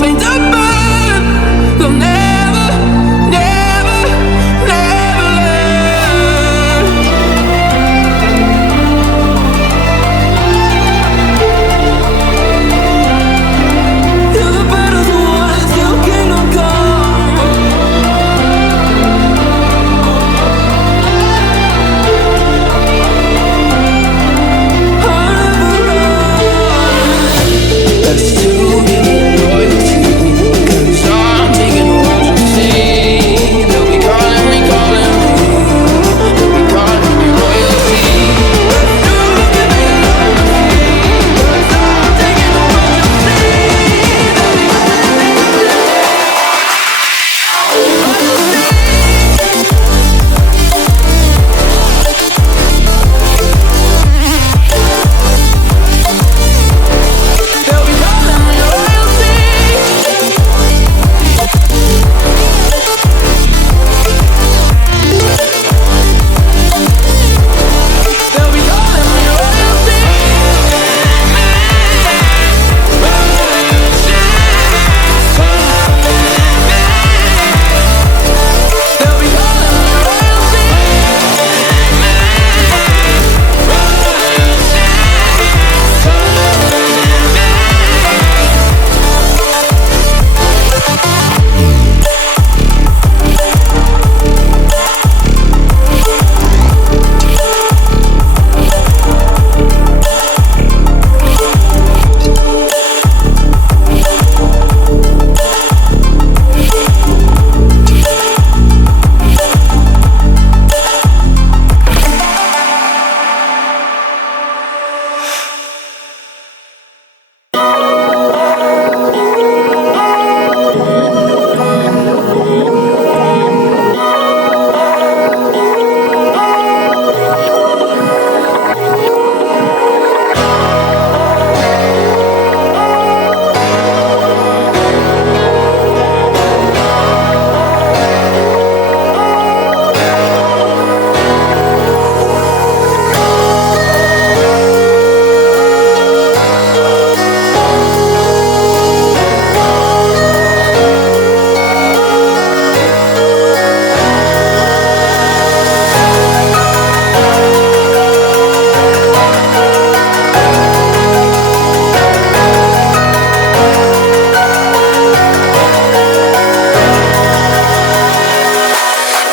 flames that burn, they'll never, never, never learn. Till the battle's won, till kingdom come. Let's do give me loyalty, 'cause I'm taking what you see. They'll be calling me, calling me. They'll be calling me royalty. Let's do give me loyalty, 'cause I'm taking what you see. They'll be calling me, they'll be calling me royalty. They'll be calling me royalty. They'll be calling me royalty.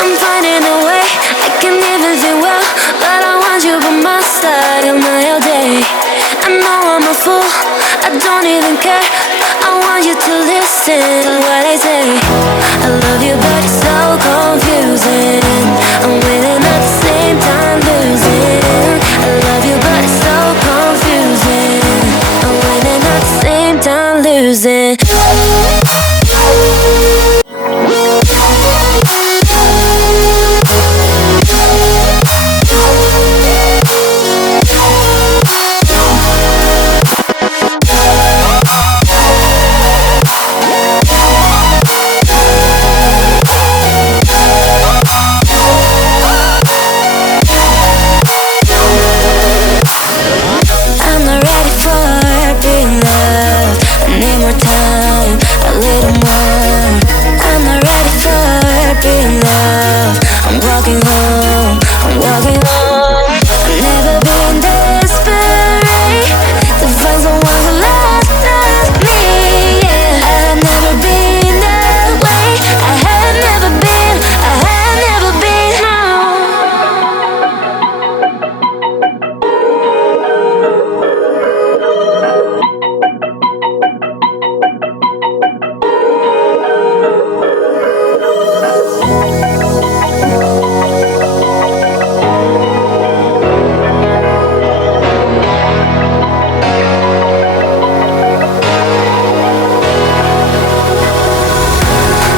I'm finding a way, I can even do well, but I want you by my side on my all day. I know I'm a fool, I don't even care. I want you to listen to what I say. I love you, but it's so confusing. I'm winning at the same time losing. I love you, but it's so confusing. I'm winning at the same time losing. I'm not ready for being loved. I need more time, a little more. I'm not ready for being loved. I'm walking home, I'm walking home. I've never been desperate to find someone who loves me. Yeah, I've never been that way. I have never been, I have never been. No.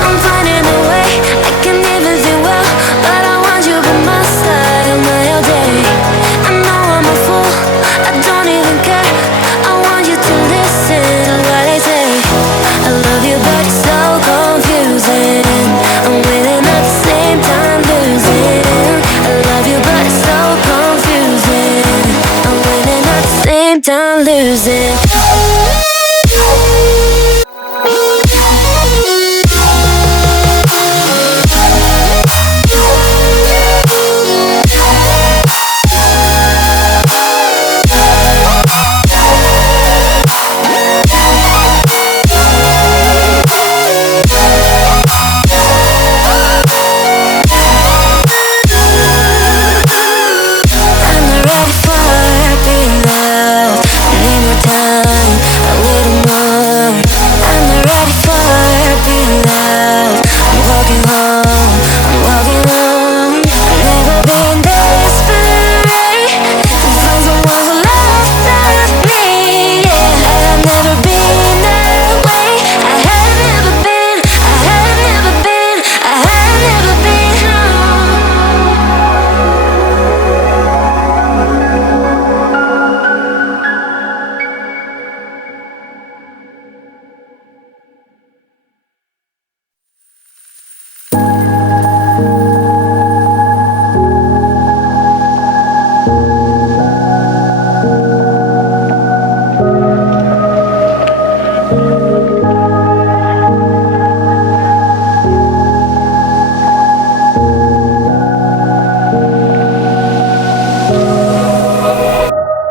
I'm finding a way, I can even do well, but I want you by my side on my all day. I know I'm a fool, I don't even care. I want you to listen to what I say. I love you, but it's so confusing. I'm winning at the same time losing. I love you, but it's so confusing. I'm winning at the same time losing.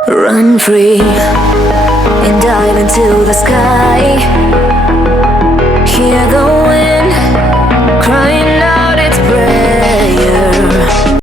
Run free and dive into the sky.